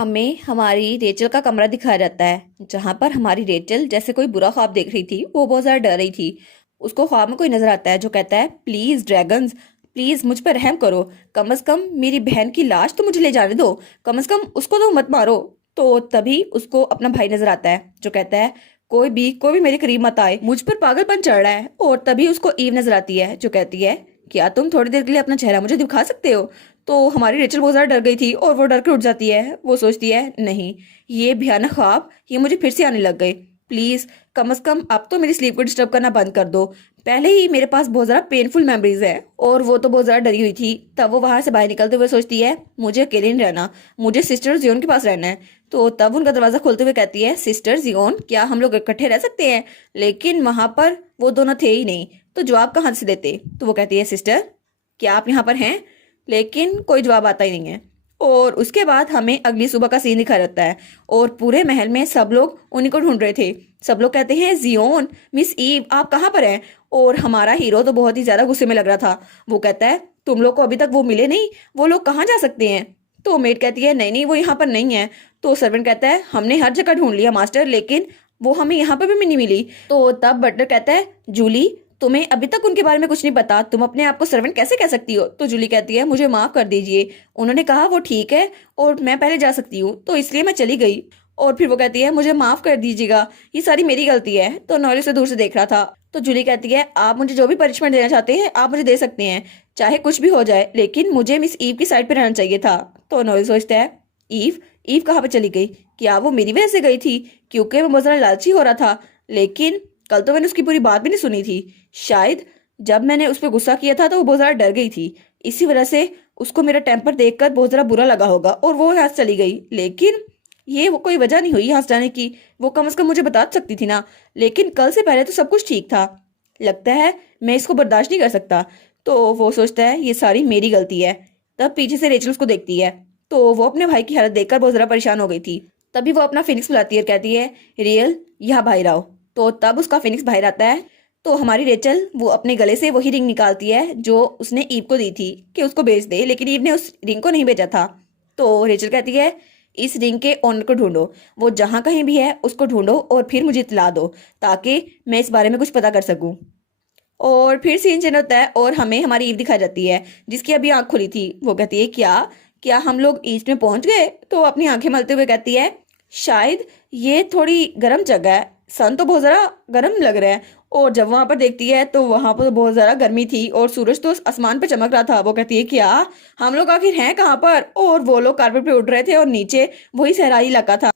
हमें हमारी रेचल का कमरा दिखाया जाता है, जहां पर हमारी रेचल जैसे कोई बुरा ख्वाब देख रही थी। वो बहुत ज्यादा डर रही थी। उसको ख्वाब में कोई नजर आता है जो कहता है, प्लीज ड्रैगन्स, प्लीज मुझ पर रहम करो। कम से कम मेरी बहन की लाश तो मुझे ले जाने दो, कम से कम उसको तो मत मारो। तो तभी उसको अपना भाई नजर आता है जो कहता है, कोई भी मेरे करीब मत आए, मुझ पर पागलपन चढ़ रहा है। और तभी उसको ईव नजर आती है जो कहती है, क्या तुम थोड़ी देर के लिए अपना चेहरा मुझे दिखा सकते हो। तो हमारी रेचल बहुत ज्यादा डर गई थी और वो डर के उठ जाती है। वो सोचती है, नहीं, ये भयानक ख्वाब ये मुझे फिर से आने लग गए। प्लीज कम से कम अब तो मेरी स्लीप को डिस्टर्ब करना बंद कर दो। पहले ही मेरे पास बहुत ज्यादा पेनफुल मेमोरीज है। और वो तो बहुत ज्यादा डरी हुई थी। तब वो वहां से बाहर निकलते हुए सोचती है, मुझे अकेले नहीं रहना, मुझे सिस्टर जियोन के पास रहना है। तो तब उनका दरवाजा खोलते हुए कहती है, सिस्टर जियोन, क्या हम लोग इकट्ठे रह सकते हैं। लेकिन वहां पर वो दोनों थे ही नहीं, तो जवाब कहाँ से देते। तो वो कहती है, सिस्टर क्या आप यहाँ पर हैं। लेकिन कोई जवाब आता ही नहीं है। और उसके बाद हमें अगली सुबह का सीन दिखा जाता है और पूरे महल में सब लोग उन्हीं को ढूंढ रहे थे। सब लोग कहते हैं, जियोन, मिस ईव, आप कहाँ पर हैं। और हमारा हीरो तो बहुत ही ज्यादा गुस्से में लग रहा था। वो कहता है, तुम लोग को अभी तक वो मिले नहीं, वो लोग कहाँ जा सकते हैं। तो मेड कहती है, नहीं नहीं, वो यहाँ पर नहीं है। तो सर्वेंट कहता है, हमने हर जगह ढूंढ लिया मास्टर, लेकिन वो हमें यहाँ पर भी नहीं मिली। तो तब बटलर कहता है, जूली, तुम्हें अभी तक उनके बारे में कुछ नहीं पता, तुम अपने आप को सर्वेंट कैसे कह सकती हो। तो जूली कहती है, मुझे माफ कर दीजिए, उन्होंने कहा वो ठीक है और मैं पहले जा सकती हूँ, तो इसलिए मैं चली गई। और फिर वो कहती है, मुझे माफ कर दीजिएगा, ये सारी मेरी गलती है। तो नॉरी से दूर से देख रहा था। तो जूली कहती है, आप मुझे जो भी पनिशमेंट देना चाहते हैं आप मुझे दे सकते हैं, चाहे कुछ भी हो जाए, लेकिन मुझे मिस ईव की साइड पे रहना चाहिए था। तो नॉरी सोचता है, ईव ईव कहाँ पे चली गई। क्या वो मेरी वजह से गई थी, क्योंकि मैं बहुत ज्यादा लालची हो रहा था। लेकिन कल तो मैंने उसकी पूरी बात भी नहीं सुनी थी। शायद जब मैंने उस पर गुस्सा किया था तो वो बहुत ज्यादा डर गई थी, इसी वजह से उसको मेरा टेम्पर देखकर बहुत ज्यादा बुरा लगा होगा और वो यहाँ से चली गई। लेकिन ये वो कोई वजह नहीं हुई यहाँ से जाने की, वो कम से कम मुझे बता सकती थी ना। लेकिन कल से पहले तो सब कुछ ठीक था, लगता है मैं इसको बर्दाश्त नहीं कर सकता। तो वो सोचता है, ये सारी मेरी गलती है। तब पीछे से रेचल उसको देखती है। तो वो अपने भाई की हालत देखकर बहुत ज्यादा परेशान हो गई थी। तभी वो अपना फिनिक्स बुलाती है और कहती है, रियल, यहाँ बाहर आओ। तो तब उसका फिनिक्स बाहर आता है। तो हमारी रेचल वो अपने गले से वही रिंग निकालती है जो उसने ईव को दी थी कि उसको बेच दे, लेकिन ईव ने उस रिंग को नहीं बेचा था। तो रेचल कहती है, इस रिंग के ओनर को ढूंढो, वो जहां कहीं भी है उसको ढूंढो और फिर मुझे इत्तला दो, ताकि मैं इस बारे में कुछ पता कर सकूं। और फिर सीन चेंज होता है और हमें हमारी ईव दिखाई जाती है, जिसकी अभी आंख खुली थी। वो कहती है, क्या क्या हम लोग ईस्ट में पहुंच गए। तो अपनी आंखें मलते हुए कहती है, शायद ये थोड़ी गर्म जगह है, सन तो बहुत ज़्यादा गर्म लग रहा है। और जब वहां पर देखती है तो वहां पर बहुत ज़्यादा गर्मी थी और सूरज तो आसमान पे चमक रहा था। वो कहती है, क्या हम लोग आखिर हैं कहाँ पर। और वो लोग कारपेट पे उड़ रहे थे और नीचे वही सहराई इलाका था।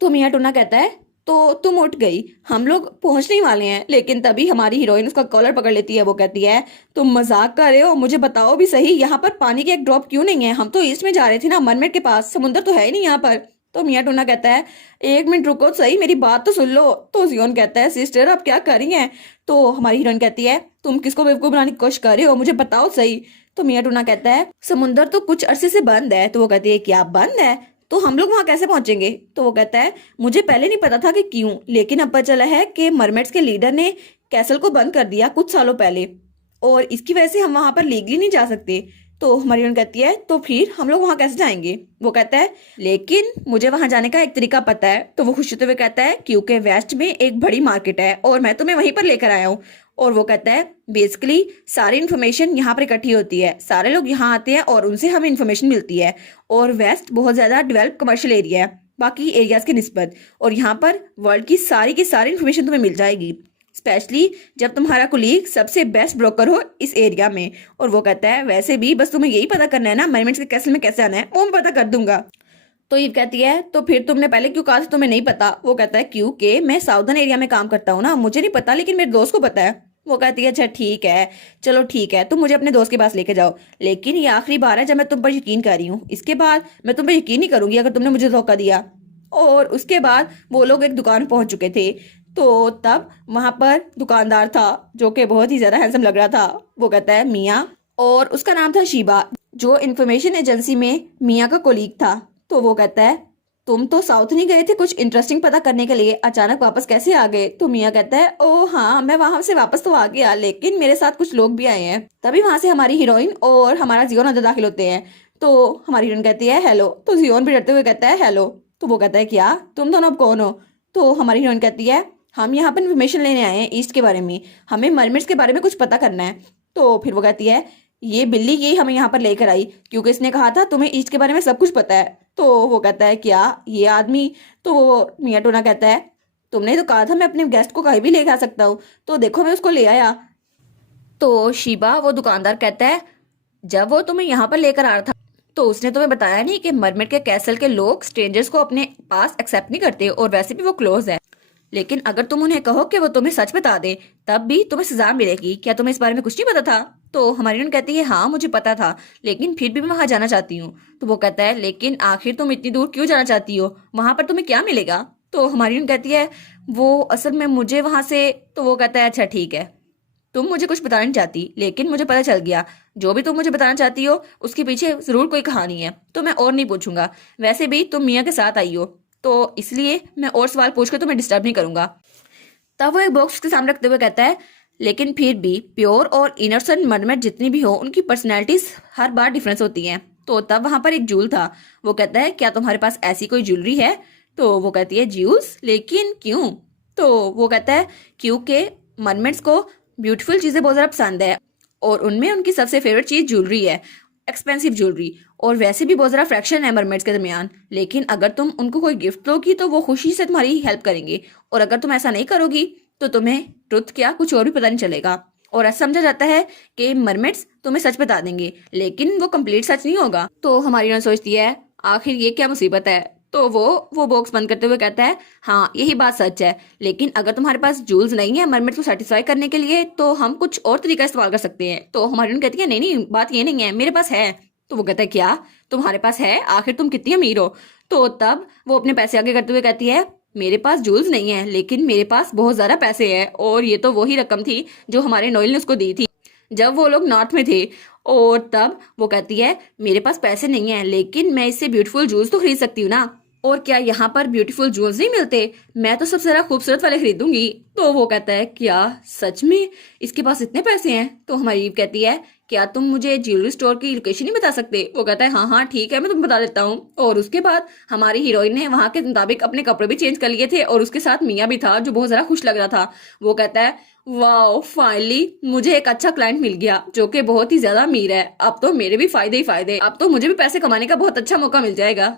तो मियाँ टूना कहता है, तो तुम उठ गई, हम लोग पहुंचने ही वाले हैं। लेकिन तभी हमारी हीरोइन उसका कॉलर पकड़ लेती है। वो कहती है, तुम मजाक कर रहे हो, मुझे बताओ भी सही, यहाँ पर पानी की एक ड्रॉप क्यों नहीं है। हम तो ईस्ट में जा रहे थे ना, मरमेड के पास, समुद्र तो है ही नहीं यहाँ पर। तो मियाँ टूना कहता है, एक मिनट रुको सही, मेरी बात तो सुन लो। तो जियोन कहता है, सिस्टर आप क्या कर रही हैं। तो हमारी हीरोइन कहती है, तुम किसको बेवकूफ बनाने की कोशिश कर रहे हो, मुझे बताओ सही। तो मियाँ टूना कहता है, समुद्र तो कुछ अरसे से बंद है। तो वो कहती है, क्या बंद है, तो हम लोग वहां कैसे पहुंचेंगे। तो वो कहता है, मुझे पहले नहीं पता था कि क्यों, लेकिन अब पता चला है कि मरमेड्स के लीडर ने कैसल को बंद कर दिया कुछ सालों पहले, और इसकी वजह से हम वहां पर लीगली नहीं जा सकते। तो हमारी उन कहती है, तो फिर हम लोग वहां कैसे जाएंगे। वो कहता है, लेकिन मुझे वहां जाने का एक तरीका पता है। तो वो खुश होते हुए कहता है, क्योंकि वेस्ट में एक बड़ी मार्केट है और मैं तुम्हें वहीं पर लेकर आया हूँ। और वो कहता है, बेसिकली सारी इन्फॉर्मेशन यहाँ पर इकट्ठी होती है, सारे लोग यहाँ आते हैं और उनसे हमें इन्फॉर्मेशन मिलती है। और वेस्ट बहुत ज्यादा डेवलप कमर्शियल एरिया है बाकी एरियाज के निस्बत, और यहाँ पर वर्ल्ड की सारी इन्फॉर्मेशन तुम्हें मिल जाएगी, स्पेशली जब तुम्हारा कुलीग सबसे बेस्ट ब्रोकर हो इस एरिया में। और वो कहता है, वैसे भी बस तुम्हें यही पता करना है ना, मरमेड्स के कैसल में कैसे आना है, वो मैं पता कर दूंगा। तो ईव कहती है, तो फिर तुमने पहले क्यों कहा था तुम्हें नहीं पता। वो कहता है, क्योंकि मैं साउदर्न एरिया में काम करता हूँ ना, मुझे नहीं पता, लेकिन मेरे दोस्त को पता है। वो कहती है, अच्छा ठीक है, चलो ठीक है, तुम मुझे अपने दोस्त के पास लेके जाओ, लेकिन ये आखिरी बार है जब मैं तुम पर यकीन कर रही हूँ, इसके बाद मैं तुम पर यकीन नहीं करूंगी अगर तुमने मुझे धोखा दिया। और उसके बाद वो लोग एक दुकान पहुंच चुके थे। तो तब वहां पर दुकानदार था जो कि बहुत ही ज्यादा हैंडसम लग रहा था। वो कहता है, मियाँ, और उसका नाम था शीबा, जो इन्फॉर्मेशन एजेंसी में मियाँ का कोलीग था। तो वो कहता है, तुम तो साउथ नहीं गए थे कुछ इंटरेस्टिंग पता करने के लिए, अचानक वापस कैसे आ गए। तो मियाँ कहता है, ओ हाँ, मैं वहां से वापस तो आ गया, लेकिन मेरे साथ कुछ लोग भी आए हैं। तभी वहां से हमारी हीरोइन और हमारा जियोन अंदर दाखिल होते हैं। तो हमारी हीरोइन कहती है हेलो, तो जियोन भी डरते हुए कहता है हेलो। तो वो कहता है क्या तुम दोनों अब कौन हो? तो हमारी हीरोइन कहती है हम यहाँ पर इन्फॉर्मेशन लेने आए हैं ईस्ट के बारे में, हमें मरमिड्स के बारे में कुछ पता करना है। तो फिर वो कहती है ये बिल्ली यही हमें यहाँ पर लेकर आई क्योंकि इसने कहा था तुम्हें ईस्ट के बारे में सब कुछ पता है। तो वो कहता है क्या ये आदमी? तो वो मियाँ टोना कहता है तुमने तो कहा था मैं अपने गेस्ट को कहीं भी ले जा सकता हूँ, तो देखो मैं उसको ले आया। तो शिबा वो दुकानदार कहता है जब वो तुम्हें यहाँ पर लेकर आ रहा था तो उसने तुम्हें बताया नहीं कि मरमेड के कैसल के लोग स्ट्रेंजर्स को अपने पास एक्सेप्ट नहीं करते और वैसे भी वो क्लोज है। लेकिन अगर तुम उन्हें कहो कि वो तुम्हें सच बता दे तब भी तुम्हें सजा मिलेगी। क्या तुम्हें इस बारे में कुछ नहीं पता था? तो हमारी उन्होंने कहती है हाँ मुझे पता था, लेकिन फिर भी मैं वहां जाना चाहती हूँ। तो वो कहता है लेकिन आखिर तुम इतनी दूर क्यों जाना चाहती हो, वहां पर तुम्हें क्या मिलेगा? तो हमारी उन्होंने कहती है वो असल में मुझे वहां से। तो वो कहता है अच्छा ठीक है, तुम मुझे कुछ बताना नहीं चाहती लेकिन मुझे पता चल गया जो भी तुम मुझे बताना चाहती हो उसके पीछे जरूर कोई कहानी है, तो मैं और नहीं पूछूंगा। वैसे भी तुम मियाँ के साथ आई हो तो इसलिए मैं और सवाल पूछ कर तुम्हें डिस्टर्ब नहीं करूंगा। तब वो एक बॉक्स के सामने रखते हुए कहता है लेकिन फिर भी प्योर और इनोसेंट मरमेड जितनी भी हो उनकी पर्सनैलिटीज हर बार डिफरेंस होती हैं। तो तब वहां पर एक जूल था। वो कहता है क्या तुम्हारे पास ऐसी कोई ज्वेलरी है? तो वो कहती है ज्यूस, लेकिन क्यों? तो वो कहता है क्योंकि मरमेड्स को ब्यूटीफुल चीजें बहुत ज्यादा पसंद है और उनमें उनकी सबसे फेवरेट चीज ज्वेलरी है, एक्सपेंसिव ज्वेलरी। और वैसे भी बहुत ज्यादा फ्रैक्शन है मरमेड्स के दरमियान, लेकिन अगर तुम उनको कोई गिफ्ट दोगी तो वो खुशी से तुम्हारी हेल्प करेंगे, और अगर तुम ऐसा नहीं करोगी तो तुम्हें ट्रुथ क्या कुछ और भी पता नहीं चलेगा। और ऐसा समझा जाता है कि मरमेड्स तुम्हें सच बता देंगे लेकिन वो कंप्लीट सच नहीं होगा। तो हमारी नन सोचती है आखिर ये क्या मुसीबत है। तो वो बॉक्स बंद करते हुए कहता है हाँ यही बात सच है, लेकिन अगर तुम्हारे पास जूल्स नहीं है मरमेड्स को सेटिस्फाई करने के लिए तो हम कुछ और तरीका इस्तेमाल कर सकते हैं। तो हमारी नन कहती है नहीं नहीं बात ये नहीं है, मेरे पास है। तो वो कहता है क्या तुम्हारे पास है? आखिर तुम कितनी अमीर हो? तो तब वो अपने पैसे आगे करते हुए कहती है मेरे पास जूल्स नहीं है लेकिन मेरे पास बहुत ज्यादा पैसे हैं, और ये तो वही रकम थी जो हमारे नोएल ने उसको दी थी जब वो लोग नॉर्थ में थे। और तब वो कहती है मेरे पास पैसे नहीं है लेकिन मैं इससे ब्यूटीफुल जूल्स तो खरीद सकती हूँ ना, और क्या यहाँ पर ब्यूटीफुल जूल्स नहीं मिलते? मैं तो सबसे ज्यादा खूबसूरत वाले खरीदूंगी। तो वो कहता है क्या सच में इसके पास इतने पैसे हैं? तो हमारी ईव कहती है क्या तुम मुझे ज्वेलरी स्टोर की लोकेशन नहीं बता सकते? वो कहता है हाँ हाँ ठीक है मैं तुम्हें बता देता हूँ। और उसके बाद हमारी हीरोइन ने वहां के मुताबिक अपने कपड़े भी चेंज कर लिए थे और उसके साथ मियाँ भी था जो बहुत ज्यादा खुश लग रहा था। वो कहता है वाओ फाइनली मुझे एक अच्छा क्लाइंट मिल गया जो कि बहुत ही ज्यादा अमीर है, अब तो मेरे भी फायदे ही फायदे, अब तो मुझे भी पैसे कमाने का बहुत अच्छा मौका मिल जाएगा।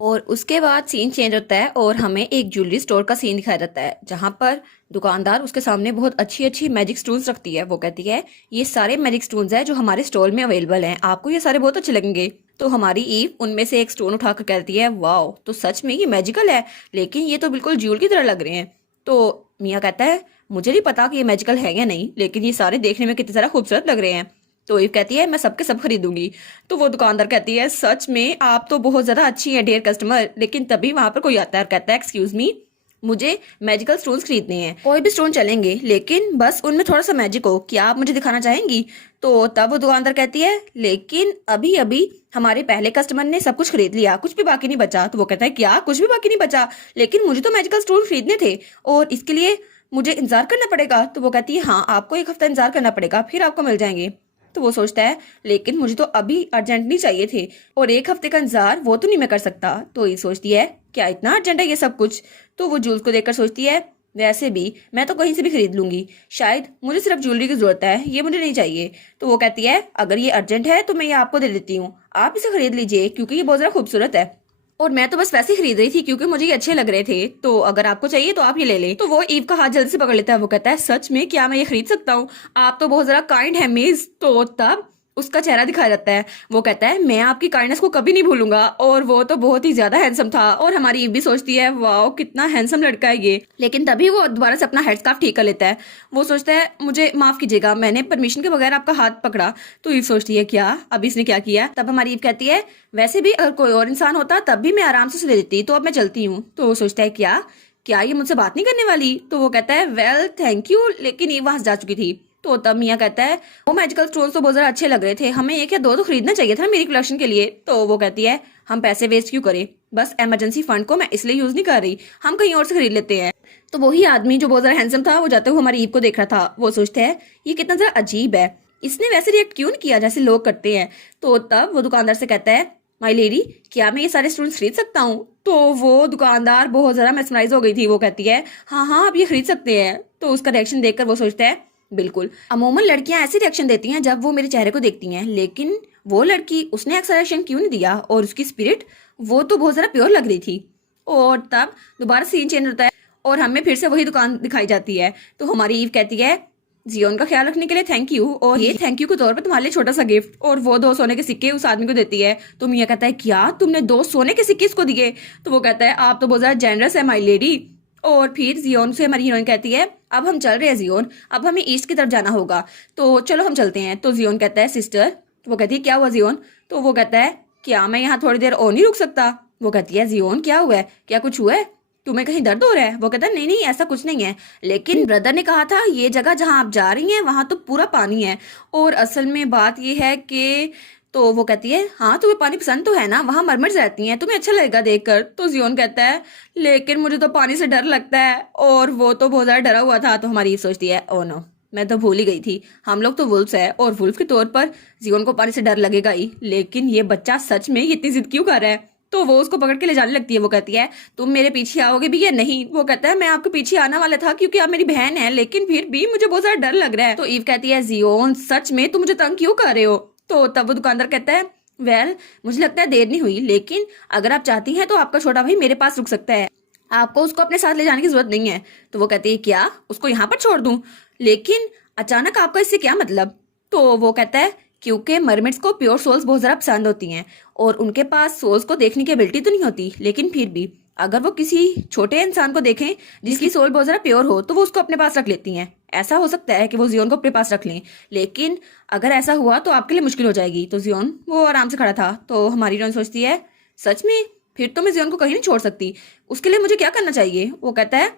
और उसके बाद सीन चेंज होता है और हमें एक ज्वेलरी स्टोर का सीन दिखाया जाता है जहां पर दुकानदार उसके सामने बहुत अच्छी अच्छी मैजिक स्टोन्स रखती है। वो कहती है ये सारे मैजिक स्टोन्स हैं जो हमारे स्टोर में अवेलेबल हैं, आपको ये सारे बहुत अच्छे लगेंगे। तो हमारी ईव उनमें से एक स्टोन उठाकर कहती है वाओ तो सच में ये मैजिकल है, लेकिन ये तो बिल्कुल ज्वेल की तरह लग रहे हैं। तो मियाँ कहता है मुझे नहीं पता कि ये मैजिकल है या नहीं, लेकिन ये सारे देखने में कितने सारा खूबसूरत लग रहे हैं। तो ईव कहती है मैं सबके सब खरीदूंगी। तो वो दुकानदार कहती है सच में आप तो बहुत ज्यादा अच्छी हैं डियर कस्टमर। लेकिन तभी वहां पर कोई आता है और कहता है एक्सक्यूज मी मुझे मैजिकल स्टोन्स खरीदने हैं, कोई भी स्टोन चलेंगे लेकिन बस उनमें थोड़ा सा मैजिक हो, क्या आप मुझे दिखाना चाहेंगी? तो तब वो दुकानदार कहती है लेकिन अभी अभी हमारे पहले कस्टमर ने सब कुछ खरीद लिया, कुछ भी बाकी नहीं बचा। तो वो कहता है क्या कुछ भी बाकी नहीं बचा? लेकिन मुझे तो मैजिकल स्टोन खरीदने थे और इसके लिए मुझे इंतजार करना पड़ेगा। तो वो कहती है हाँ आपको एक हफ्ता इंतजार करना पड़ेगा फिर आपको मिल जाएंगे। तो वो सोचता है लेकिन मुझे तो अभी अर्जेंटली चाहिए थे और एक हफ्ते का इंतजार वो तो नहीं मैं कर सकता। तो ये सोचती है क्या इतना अर्जेंट है ये सब कुछ? तो वो जूल्स को देखकर सोचती है वैसे भी मैं तो कहीं से भी खरीद लूंगी, शायद मुझे सिर्फ ज्वेलरी की जरूरत है, ये मुझे नहीं चाहिए। तो वो कहती है अगर ये अर्जेंट है तो मैं ये आपको दे देती हूँ, आप इसे खरीद लीजिए क्योंकि ये बहुत ज्यादा खूबसूरत है और मैं तो बस वैसे ही खरीद रही थी क्योंकि मुझे ये अच्छे लग रहे थे, तो अगर आपको चाहिए तो आप ये ले लें। तो वो ईव का हाथ जल्दी से पकड़ लेता है। वो कहता है सच में क्या मैं ये खरीद सकता हूँ? आप तो बहुत ज्यादा काइंड है मिस। तो तब उसका चेहरा दिखाया जाता है। वो कहता है मैं आपकी काइंडनेस को कभी नहीं भूलूंगा, और वो तो बहुत ही ज्यादा हैंडसम था। और हमारी ईव भी सोचती है वाओ कितना हैंडसम लड़का है ये। लेकिन तभी वो दोबारा से अपना हेड स्कार्फ ठीक कर लेता है। वो सोचता है मुझे माफ कीजिएगा मैंने परमिशन के बगैर आपका हाथ पकड़ा। तो ईव सोचती है क्या अब इसने क्या किया? तब हमारी ईव कहती है वैसे भी अगर कोई और इंसान होता तब भी मैं आराम से उसे ले देती, तो अब मैं चलती हूँ। तो वो सोचता है क्या क्या ये मुझसे बात नहीं करने वाली? तो वो कहता है वेल थैंक यू, लेकिन ईव वहां से जा चुकी थी। तो तब मियाँ कहता है वो मैजिकल स्टोन्स तो बहुत ज्यादा अच्छे लग रहे थे, हमें एक या दो तो खरीदना चाहिए था मेरी कलेक्शन के लिए। तो वो कहती है हम पैसे वेस्ट क्यों करें, बस इमरजेंसी फंड को मैं इसलिए यूज नहीं कर रही, हम कहीं और से खरीद लेते हैं। तो वही आदमी जो बहुत ज्यादा हैंडसम था वो जाते हुए हमारी ईव को देख रहा था। वो सोचते हैं ये कितना ज्यादा अजीब है, इसने वैसे रिएक्ट क्यों नहीं किया जैसे लोग करते हैं। तो तब वो दुकानदार से कहता है, माई लेडी, क्या मैं ये सारे स्टूडेंट्स खरीद सकता हूँ? तो वो दुकानदार बहुत ज़्यादा मेस्मराइज हो गई थी। वो कहती है, हाँ हाँ आप ये खरीद सकते हैं। तो उसका रिएक्शन देखकर वो सोचता है, बिल्कुल। अमूमन लड़कियां ऐसे रिएक्शन देती हैं जब वो मेरे चेहरे को देखती हैं, लेकिन वो लड़की, उसने ऐसा रिएक्शन क्यों नहीं दिया? और उसकी स्पिरिट, वो तो बहुत ज़्यादा प्योर लग रही थी। और तब दोबारा सीन चेंज होता है और हमें फिर से वही दुकान दिखाई जाती है। तो हमारी ईव कहती है, जियोन का ख्याल रखने के लिए थैंक यू, और ये थैंक यू के तौर पे तुम्हारे लिए छोटा सा गिफ्ट। और वो 2 सोने के सिक्के उस आदमी को देती है। तो मिया कहता है, क्या तुमने 2 सोने के सिक्के इसको दिए? तो वो कहता है, आप तो बहुत ज्यादा जेनरस है माई लेडी। और फिर जियोन से हमारी हीरोइन कहती है, अब हम चल रहे हैं जियोन, अब हमें ईस्ट की तरफ जाना होगा, तो चलो हम चलते हैं। तो जियोन कहता है, सिस्टर। तो वो कहती है, क्या हुआ जियोन? तो वो कहता है, क्या मैं यहाँ थोड़ी देर और नहीं रुक सकता? वो कहती है, जियोन क्या हुआ है, क्या कुछ हुआ है, तुम्हें कहीं दर्द हो रहा है? वो कहता है, नहीं नहीं ऐसा कुछ नहीं है, लेकिन ब्रदर ने कहा था ये जगह जहां आप जा रही हैं वहां तो पूरा पानी है, और असल में बात ये है कि। तो वो कहती है, हाँ तुम्हें पानी पसंद तो है ना, वहां मरमर्स रहती हैं, तुम्हें अच्छा लगेगा देखकर। तो जियोन कहता है, लेकिन मुझे तो पानी से डर लगता है, और वो तो बहुत ज्यादा डरा हुआ था। तो हमारी सोचती है, ओ नो, मैं तो भूल ही गई थी, हम लोग तो वुल्फ्स है, और वुल्फ के तौर पर जियोन को पानी से डर लगेगा ही, लेकिन ये बच्चा सच में इतनी जिद क्यों कर रहा है? तो वो उसको पकड़ के ले जाने लगती है। वो कहती है, तुम मेरे पीछे आओगे भी या नहीं? वो कहता है, मैं आपके पीछे आने वाला था क्योंकि आप मेरी बहन है, लेकिन फिर भी मुझे बहुत ज्यादा डर लग रहा है। तो ईव कहती है, जियोन सच में तुम मुझे तंग क्यों कर रहे हो? तो तब वो दुकानदार कहता है, वेल मुझे लगता है देर नहीं हुई, लेकिन अगर आप चाहती हैं तो आपका छोटा भाई मेरे पास रुक सकता है, आपको उसको अपने साथ ले जाने की जरूरत नहीं है। तो वो कहती है, क्या उसको यहाँ पर छोड़ दूं? लेकिन अचानक आपका इससे क्या मतलब? तो वो कहता है, क्योंकि मरमिड्स को प्योर सोल्स बहुत ज़्यादा पसंद होती हैं, और उनके पास सोल्स को देखने की एबिलिटी तो नहीं होती, लेकिन फिर भी अगर वो किसी छोटे इंसान को देखें जिसकी सोल बहुत ज़्यादा प्योर हो, तो वो उसको अपने पास रख लेती हैं। ऐसा हो सकता है कि वो जियोन को अपने पास रख लें, लेकिन अगर ऐसा हुआ तो आपके लिए मुश्किल हो जाएगी। तो जियोन वो आराम से खड़ा था। तो हमारी हीरोइन सोचती है, सच में? फिर तो मैं जियोन को कहीं नहीं छोड़ सकती, उसके लिए मुझे क्या करना चाहिए? वो कहता है,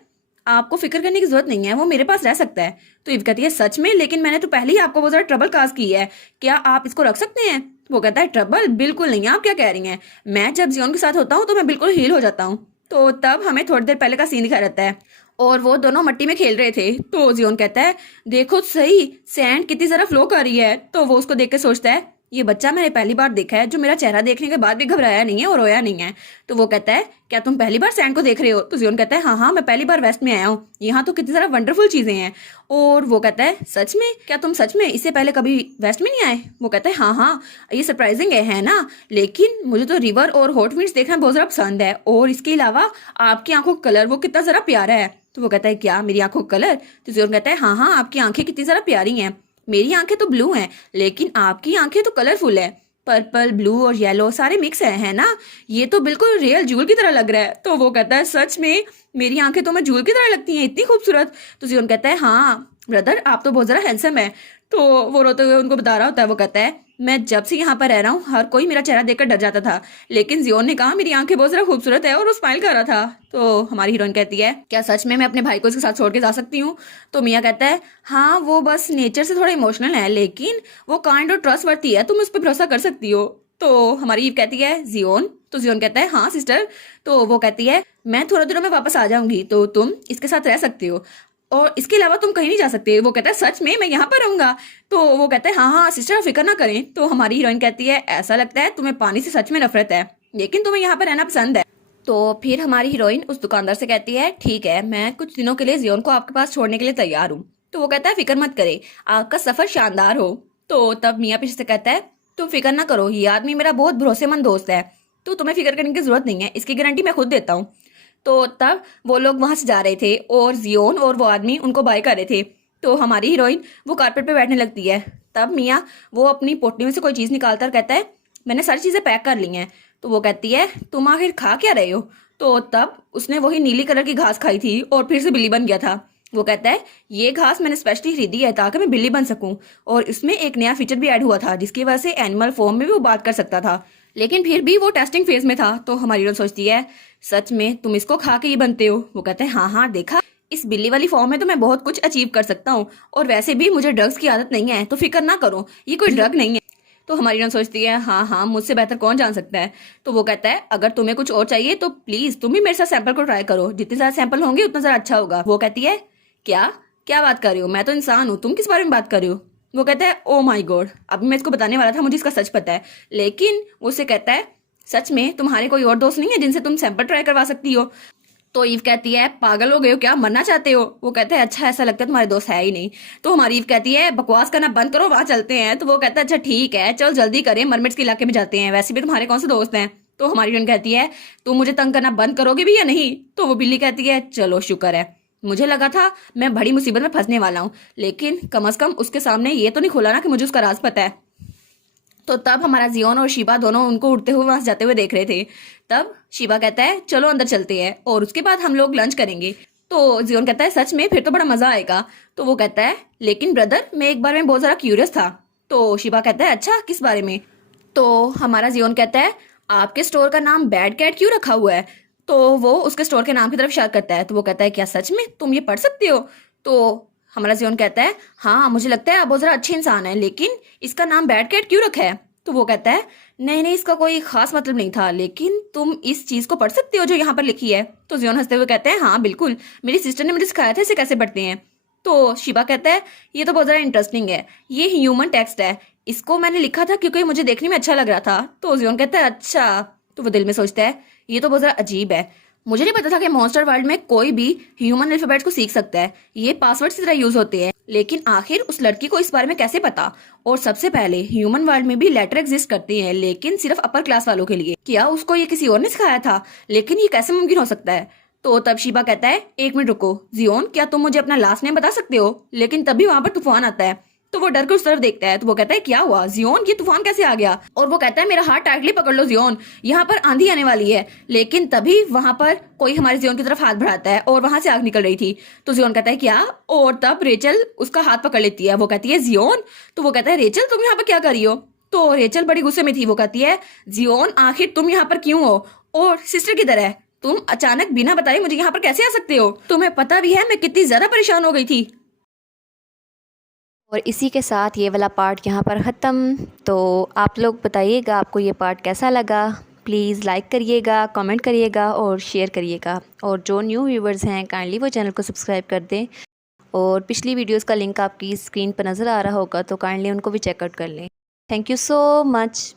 आपको फिक्र करने की जरूरत नहीं है, वो मेरे पास रह सकता है। तो इव कहती है, सच में? लेकिन मैंने तो पहले ही आपको बहुत ज्यादा ट्रबल काज की है, क्या आप इसको रख सकते हैं? वो कहता है, ट्रबल? बिल्कुल नहीं, आप क्या कह रही हैं, मैं जब जियोन के साथ होता हूँ तो मैं बिल्कुल हील हो जाता हूँ। तो तब हमें थोड़ी देर पहले का सीन दिखाया रहता है, और वो दोनों मट्टी में खेल रहे थे। तो जियोन कहता है, देखो सही, सैंड कितनी जरा फ्लो कर रही है। तो वो उसको देख के सोचता है, ये बच्चा मैंने पहली बार देखा है जो मेरा चेहरा देखने के बाद भी घबराया नहीं है और रोया नहीं है। तो वो कहता है, क्या तुम पहली बार सैंड को देख रहे हो? तो जियोन कहता है, हाँ हाँ मैं पहली बार वेस्ट में आया हूँ, यहाँ तो कितनी सारा वंडरफुल चीजें हैं। और वो कहता है, सच में? क्या तुम सच में इससे पहले कभी वेस्ट में नहीं आए? वो कहता है, हाँ हाँ ये सरप्राइजिंग है ना, लेकिन मुझे तो रिवर और हॉट विंड्स देखना बहुत ज्यादा पसंद है, और इसके अलावा आपकी आंखों का कलर वो कितना जरा प्यारा है। तो वो कहता है, क्या मेरी आंखों का कलर? तो जियोन कहता है, हाँ हाँ आपकी आंखें कितनी जरा प्यारी हैं, मेरी आंखें तो ब्लू हैं, लेकिन आपकी आंखें तो कलरफुल है, पर्पल ब्लू और येलो सारे मिक्स है ना, ये तो बिल्कुल रियल जूल की तरह लग रहा है। तो वो कहता है, सच में? मेरी आंखें तो मैं जूल की तरह लगती हैं, इतनी खूबसूरत? तो जियोन कहता है, हाँ ब्रदर आप तो बहुत जरा हैंडसम है। तो वो रोते हुए उनको बता रहा होता है। वो कहता है, मैं जब से यहाँ पर रह रहा हूँ हर कोई मेरा चेहरा देखकर डर जाता था, लेकिन जियोन ने कहा मेरी आंखें बहुत जरा खूबसूरत है, और वो स्माइल कर रहा था। तो हमारी हीरोइन कहती है, क्या सच में मैं अपने भाई को इसके साथ छोड़ के जा सकती हूँ? तो मिया कहता है, हाँ वो बस नेचर से थोड़ा इमोशनल है, लेकिन वो काइंड और ट्रस्ट वर्ती है, तुम उस पर भरोसा कर सकती हो। तो हमारी ईव कहती है, जियोन? तो जियोन कहता है, हाँ सिस्टर। तो वो कहती है, मैं थोड़े दिनों में वापस आ जाऊंगी, तो तुम इसके साथ रह सकते हो, और इसके अलावा तुम कहीं नहीं जा सकते। वो कहता है, सच में? मैं यहाँ पर रहूंगा? तो वो कहता है, हाँ हाँ सिस्टर आप फिक्र ना करें। तो हमारी हीरोइन कहती है, ऐसा लगता है तुम्हें पानी से सच में नफरत है, लेकिन तुम्हें यहाँ पर रहना पसंद है। तो फिर हमारी हीरोइन उस दुकानदार से कहती है, ठीक है मैं कुछ दिनों के लिए जियोन को आपके पास छोड़ने के लिए तैयार हूँ। तो वो कहता है, फिक्र मत करे, आपका सफर शानदार हो। तो तब मियाँ पीछे से कहता है, तुम फिक्र ना करो, ये आदमी मेरा बहुत भरोसेमंद दोस्त है, तो तुम्हें फिक्र करने की जरूरत नहीं है, इसकी गारंटी मैं खुद देता हूँ। तो तब वो लोग वहां से जा रहे थे, और जियोन और वो आदमी उनको बाय कर रहे थे। तो हमारी हीरोइन वो कारपेट पे बैठने लगती है। तब मियाँ वो अपनी पोटली में से कोई चीज़ निकालता और कहता है, मैंने सारी चीज़ें पैक कर ली हैं। तो वो कहती है, तुम आखिर खा क्या रहे हो? तो तब उसने वही नीली कलर की घास खाई थी और फिर से बिल्ली बन गया था। वो कहता है, ये घास मैंने स्पेशली खरीदी है ताकि मैं बिल्ली बन सकूं, और इसमें एक नया फीचर भी ऐड हुआ था जिसकी वजह से एनिमल फॉर्म में भी वो बात कर सकता था, लेकिन फिर भी वो टेस्टिंग फेज में था। तो हमारी हीरोइन सोचती है, सच में तुम इसको खा के ही बनते हो? वो कहते हैं, हाँ हाँ देखा, इस बिल्ली वाली फॉर्म में तो मैं बहुत कुछ अचीव कर सकता हूँ, और वैसे भी मुझे ड्रग्स की आदत नहीं है, तो फिक्र ना करो, ये कोई ड्रग नहीं है। तो हमारी हीरोइन सोचती है, हाँ हाँ मुझसे बेहतर कौन जान सकता है। तो वो कहता है, अगर तुम्हें कुछ और चाहिए तो प्लीज तुम भी मेरे साथ सैंपल को ट्राई करो, जितने सारे सैंपल होंगे उतना ज्यादा अच्छा होगा। वो कहती है, क्या क्या बात कर रही हो, मैं तो इंसान हूँ, तुम किस बारे में बात कर रही हो? वो कहता है ओ माय गॉड, अभी मैं इसको बताने वाला था, मुझे इसका सच पता है। लेकिन वो उससे कहता है सच में तुम्हारे कोई और दोस्त नहीं है जिनसे तुम सैंपल ट्राई करवा सकती हो? तो ईव कहती है पागल हो गए हो क्या, मरना चाहते हो? वो कहता है अच्छा ऐसा लगता है तुम्हारे दोस्त है ही नहीं। तो हमारी ईव कहती है बकवास करना बंद करो, वहां चलते हैं। तो वो कहता है अच्छा ठीक है चल जल्दी करें, मरमिट्स के इलाके में जाते हैं, वैसे भी तुम्हारे कौन से दोस्त हैं। तो हमारी बहन कहती है तुम मुझे तंग करना बंद करोगे भी या नहीं? तो वो बिल्ली कहती है चलो शुक्र है, मुझे लगा था मैं बड़ी मुसीबत में फंसने वाला हूँ, लेकिन कम अज कम उसके सामने ये तो नहीं खोला ना कि मुझे उसका राज पता है। तो तब हमारा जियोन और शिबा दोनों उनको उड़ते हुए वहां से जाते हुए देख रहे थे। तब शिबा कहता है चलो अंदर चलते हैं और उसके बाद हम लोग लंच करेंगे। तो जियोन कहता है सच में, फिर तो बड़ा मजा आएगा। तो वो कहता है लेकिन ब्रदर मैं एक बार में बहुत ज्यादा क्यूरियस था। तो शिबा कहता है अच्छा किस बारे में? तो हमारा जियोन कहता है आपके स्टोर का नाम बैड कैट क्यों रखा हुआ है? तो वो उसके स्टोर के नाम की तरफ इशारा करता है। तो वो कहता है क्या सच में तुम ये पढ़ सकते हो? तो हमारा जियोन कहता है हाँ मुझे लगता है आप बहुत जरा अच्छे इंसान है, लेकिन इसका नाम बैड कैट क्यों रखा है? तो वो कहता है नहीं नहीं इसका कोई खास मतलब नहीं था, लेकिन तुम इस चीज को पढ़ सकते हो जो यहाँ पर लिखी है? तो जियोन हंसते हुए कहते हैं हाँ बिल्कुल, मेरी सिस्टर ने मुझे सिखाया था इसे कैसे पढ़ते हैं। तो शिबा कहता है ये तो बहुत ज़्यादा इंटरेस्टिंग है, ये ह्यूमन टेक्स्ट है, इसको मैंने लिखा था क्योंकि मुझे देखने में अच्छा लग रहा था। तो जियोन कहता है अच्छा। तो वो दिल में सोचता है ये तो बहुत ज़्यादा अजीब है, मुझे नहीं पता था कि मॉन्स्टर वर्ल्ड में कोई भी ह्यूमन अल्फाबेट्स को सीख सकता है, ये पासवर्ड की तरह यूज होते हैं। लेकिन आखिर उस लड़की को इस बारे में कैसे पता? और सबसे पहले ह्यूमन वर्ल्ड में भी लेटर एग्जिस्ट करते हैं, लेकिन सिर्फ अपर क्लास वालों के लिए। क्या उसको ये किसी और ने सिखाया था? लेकिन ये कैसे मुमकिन हो सकता है? तो तब शिबा कहता है एक मिनट रुको जियोन, क्या तुम मुझे अपना लास्ट नेम बता सकते हो? लेकिन तभी वहां पर तूफान आता है। तो वो डर के उस तरफ देखता है। तो वो कहता है क्या हुआ जियोन, ये तूफान कैसे आ गया? और वो कहता है मेरा हाथ टाइटली पकड़ लो जियोन, यहाँ पर आंधी आने वाली है। लेकिन तभी वहां पर कोई हमारे जियोन की तरफ हाथ बढ़ाता है और वहां से आग निकल रही थी। तो जियोन कहता है क्या? और तब रेचल उसका हाथ पकड़ लेती है। वो कहती है जियोन। तो वो कहता है रेचल तुम यहाँ पर क्या कर रही हो? तो रेचल बड़ी गुस्से में थी। वो कहती है जियोन आखिर तुम यहाँ पर क्यों हो, और सिस्टर किधर है? तुम अचानक बिना बताए मुझे यहाँ पर कैसे आ सकते हो? तुम्हें पता भी है मैं कितनी ज्यादा परेशान हो गई थी। और इसी के साथ ये वाला पार्ट यहाँ पर ख़त्म। तो आप लोग बताइएगा आपको ये पार्ट कैसा लगा। प्लीज़ लाइक करिएगा, कमेंट करिएगा और शेयर करिएगा। और जो न्यू व्यूवर्स हैं काइंडली वो चैनल को सब्सक्राइब कर दें। और पिछली वीडियोस का लिंक आपकी स्क्रीन पर नज़र आ रहा होगा, तो काइंडली उनको भी चेकआउट कर लें। Thank you so much.